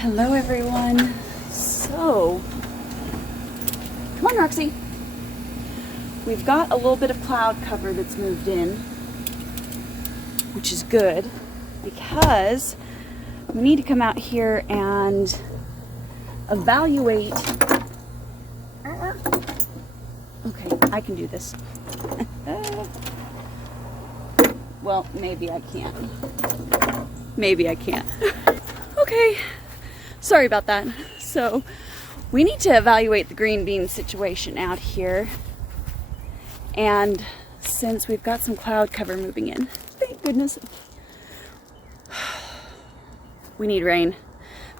Hello everyone. So, come on Roxy. We've got a little bit of cloud cover that's moved in, which is good because we need to come out here and evaluate. Okay, I can do this. Well, maybe I can't. Maybe I can't. Okay. Sorry about that. So we need to evaluate the green bean situation out here. And since we've got some cloud cover moving in, thank goodness, we need rain.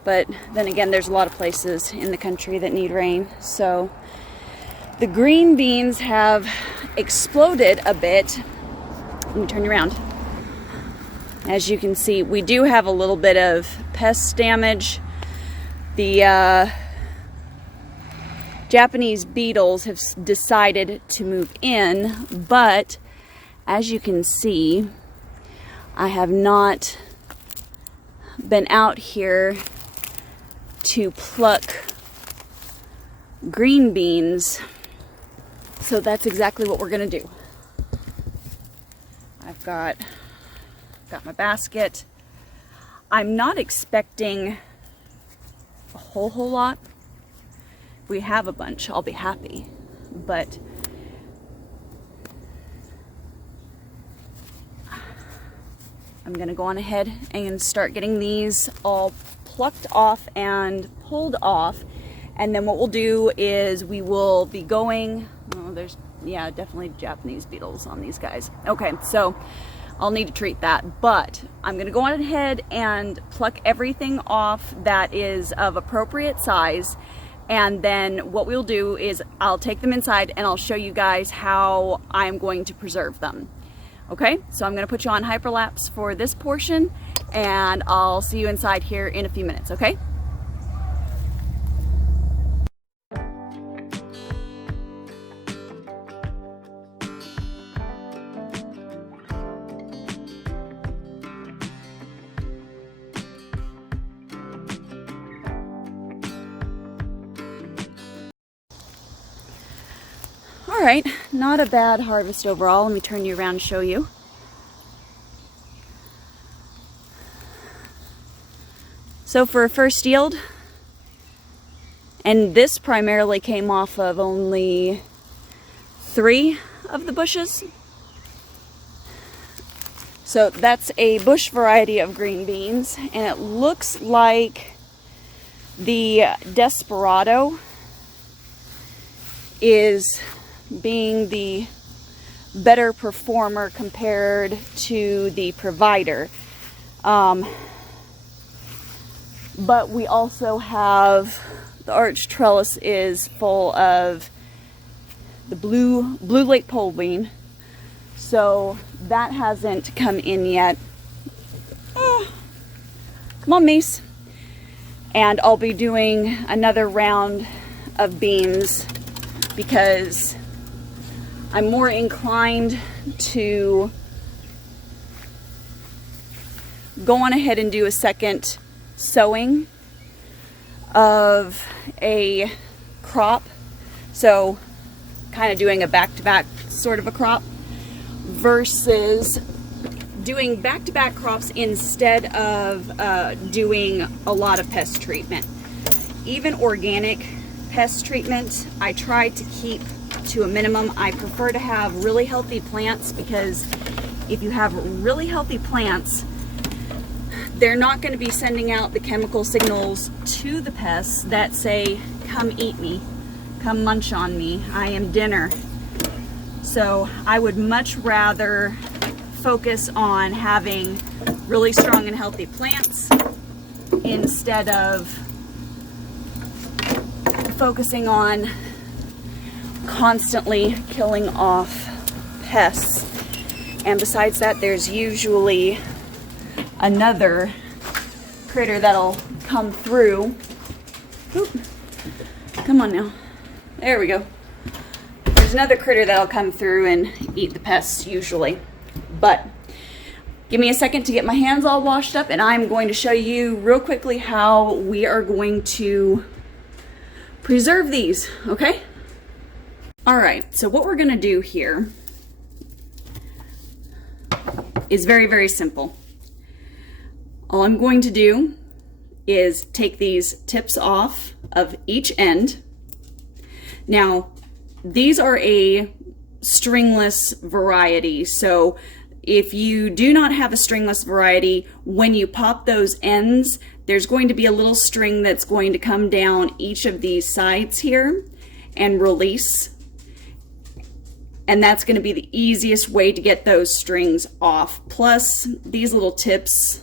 But then again, there's a lot of places in the country that need rain. So the green beans have exploded a bit. Let me turn you around. As you can see, we do have a little bit of pest damage. The Japanese beetles have decided to move in, but as you can see, I have not been out here to pluck green beans, so that's exactly what we're gonna do. I've got my basket. I'm not expecting a whole lot. If we have a bunch, I'll be happy. But I'm gonna go on ahead and start getting these all plucked off and pulled off. And then what we'll do is we will be going, oh, there's, yeah, definitely Japanese beetles on these guys. Okay, so I'll need to treat that, but I'm gonna go on ahead and pluck everything off that is of appropriate size, and then what we'll do is I'll take them inside and I'll show you guys how I'm going to preserve them. Okay, so I'm gonna put you on hyperlapse for this portion, and I'll see you inside here in a few minutes, okay? All right, not a bad harvest overall. Let me turn you around and show you. So for a first yield, and this primarily came off of only 3 of the bushes. So that's a bush variety of green beans, and it looks like the Desperado is being the better performer compared to the Provider. But we also have the arch trellis is full of the blue Lake Polebean, so that hasn't come in yet. Come on, Mace. And I'll be doing another round of beans because I'm more inclined to go on ahead and do a second sowing of a crop. So kind of doing a back-to-back sort of a crop versus doing back-to-back crops instead of doing a lot of pest treatment. Even organic pest treatment, I try to keep to a minimum. I prefer to have really healthy plants because if you have really healthy plants, they're not going to be sending out the chemical signals to the pests that say, come eat me, come munch on me, I am dinner. So I would much rather focus on having really strong and healthy plants instead of focusing on constantly killing off pests. And besides that, there's usually another critter that'll come through. Oop. Come on now. There we go. There's another critter that'll come through and eat the pests usually. But Give me a second to get my hands all washed up, and I'm going to show you real quickly how we are going to preserve these, okay? All right, so what we're gonna do here is very, very simple. All I'm going to do is take these tips off of each end. Now, these are a stringless variety, so if you do not have a stringless variety, when you pop those ends, there's going to be a little string that's going to come down each of these sides here and release. And that's going to be the easiest way to get those strings off. Plus, these little tips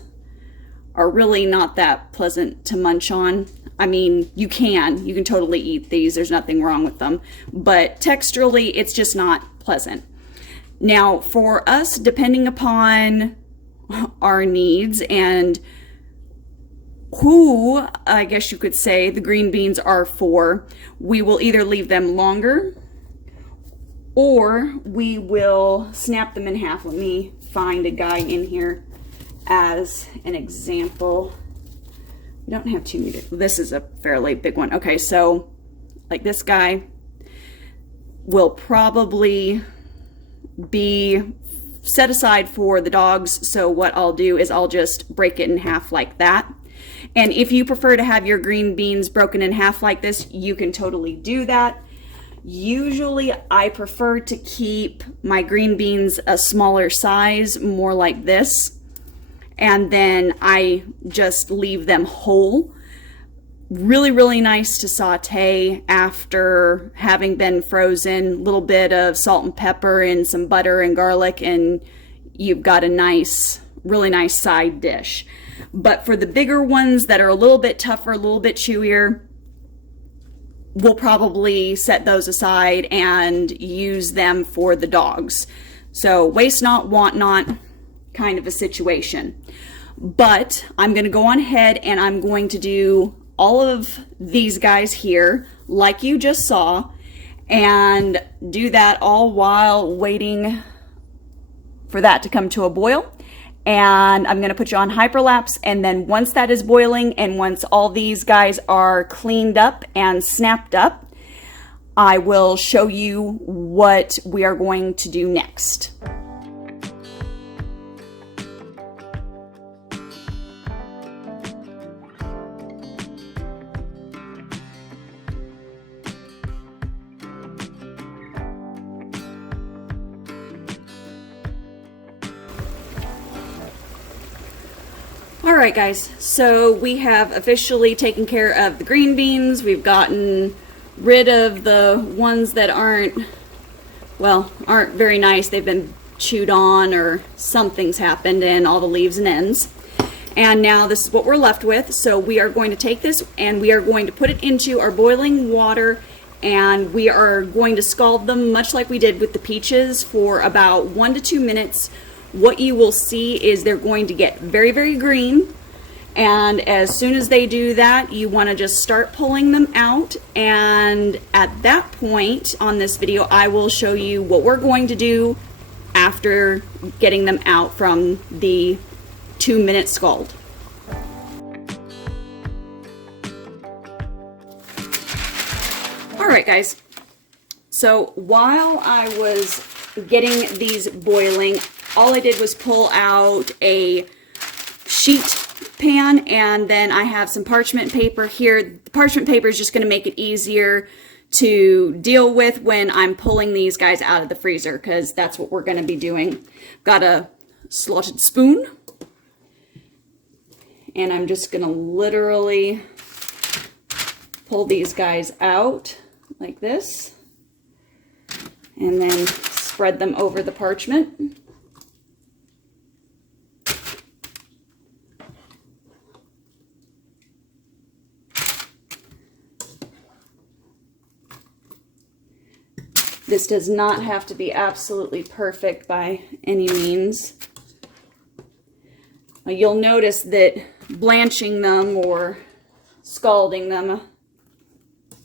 are really not that pleasant to munch on. I mean, you can totally eat these. There's nothing wrong with them. But texturally, it's just not pleasant. Now, for us, depending upon our needs and who, I guess you could say, the green beans are for, we will either leave them longer or we will snap them in half. Let me find a guy in here as an example. We don't have 2 meters. This is a fairly big one. Okay, so like this guy will probably be set aside for the dogs. So what I'll do is I'll just break it in half like that. And if you prefer to have your green beans broken in half like this, you can totally do that. Usually I prefer to keep my green beans a smaller size, more like this. And then I just leave them whole. Really, really nice to saute after having been frozen. A little bit of salt and pepper and some butter and garlic, and you've got a nice, really nice side dish. But for the bigger ones that are a little bit tougher, a little bit chewier, we'll probably set those aside and use them for the dogs. So waste not, want not kind of a situation. But I'm going to go on ahead and I'm going to do all of these guys here like you just saw, and do that all while waiting for that to come to a boil. And I'm going to put you on hyperlapse, and then once that is boiling and once all these guys are cleaned up and snapped up, I will show you what we are going to do next. Alright guys, so we have officially taken care of the green beans. We've gotten rid of the ones that aren't very nice. They've been chewed on or something's happened, and all the leaves and ends. And now this is what we're left with. So we are going to take this and we are going to put it into our boiling water, and we are going to scald them much like we did with the peaches for about 1 to 2 minutes. What you will see is they're going to get very, very green, and as soon as they do that, you want to just start pulling them out. And at that point on this video, I will show you what we're going to do after getting them out from the 2-minute scald. Alright guys, so while I was getting these boiling, all I did was pull out a sheet pan, and then I have some parchment paper here. The parchment paper is just going to make it easier to deal with when I'm pulling these guys out of the freezer, because that's what we're going to be doing. Got a slotted spoon, and I'm just going to literally pull these guys out like this, and then spread them over the parchment. This does not have to be absolutely perfect by any means. You'll notice that blanching them or scalding them,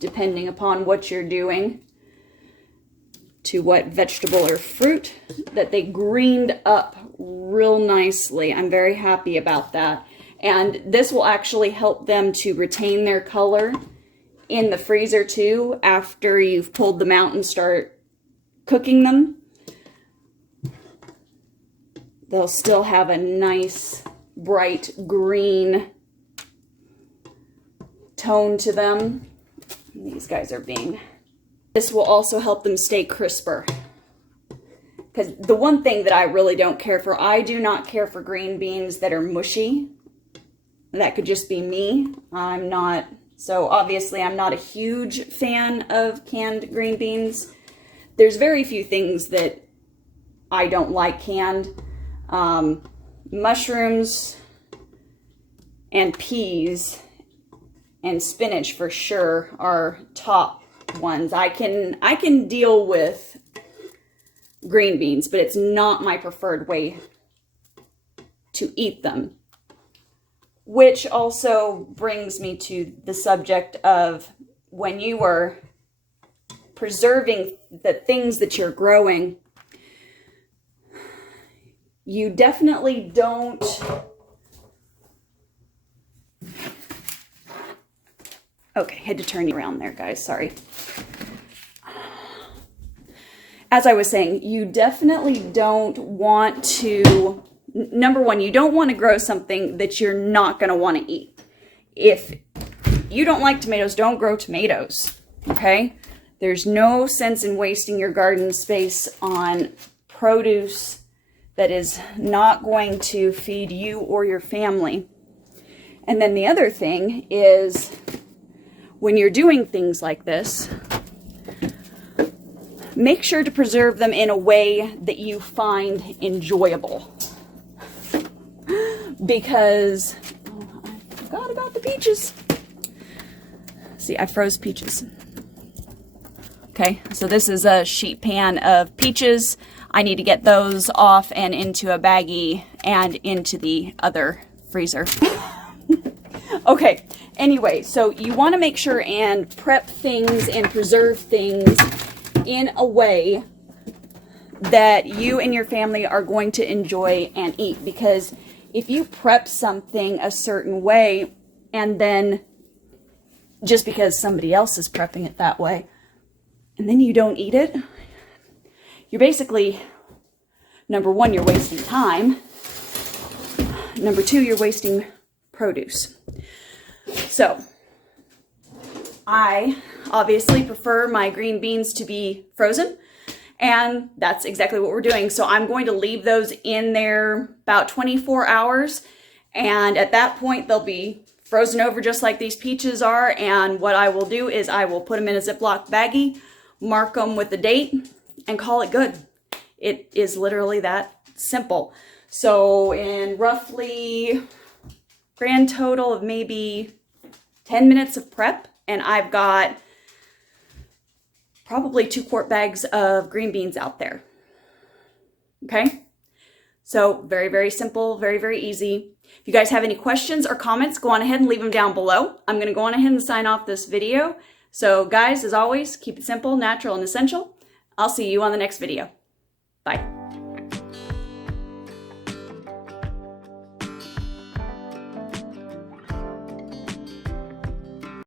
depending upon what you're doing, to what vegetable or fruit, that they greened up real nicely. I'm very happy about that. And this will actually help them to retain their color in the freezer too after you've pulled them out and start cooking them. They'll still have a nice bright green tone to them. These guys are being... This will also help them stay crisper. Because the one thing that I really don't care for, I do not care for green beans that are mushy. That could just be me. I'm not, so obviously I'm not a huge fan of canned green beans. There's very few things that I don't like canned. Mushrooms and peas and spinach for sure are top ones. I can deal with green beans, but it's not my preferred way to eat them. Which also brings me to the subject of when you are preserving the things that you're growing, you definitely don't okay, had to turn you around there, guys, sorry. As I was saying, you definitely don't want to, number one, you don't want to grow something that you're not going to want to eat. If you don't like tomatoes, don't grow tomatoes, okay? There's no sense in wasting your garden space on produce that is not going to feed you or your family. And then the other thing is, when you're doing things like this, make sure to preserve them in a way that you find enjoyable. Because, oh, I forgot about the peaches. See, I froze peaches. Okay, so this is a sheet pan of peaches. I need to get those off and into a baggie and into the other freezer. Okay, anyway, so you want to make sure and prep things and preserve things in a way that you and your family are going to enjoy and eat. Because if you prep something a certain way and then just because somebody else is prepping it that way and then you don't eat it, you're basically, number one, you're wasting time. Number two, you're wasting produce. So I obviously prefer my green beans to be frozen, and that's exactly what we're doing. So I'm going to leave those in there about 24 hours, and at that point they'll be frozen over just like these peaches are. And what I will do is I will put them in a Ziploc baggie, mark them with the date, and call it good. It is literally that simple. So in roughly grand total of maybe 10 minutes of prep, and I've got probably 2-quart bags of green beans out there. Okay? So very, very simple, very, very easy. If you guys have any questions or comments, go on ahead and leave them down below. I'm going to go on ahead and sign off this video. So guys, as always, keep it simple, natural, and essential. I'll see you on the next video. Bye.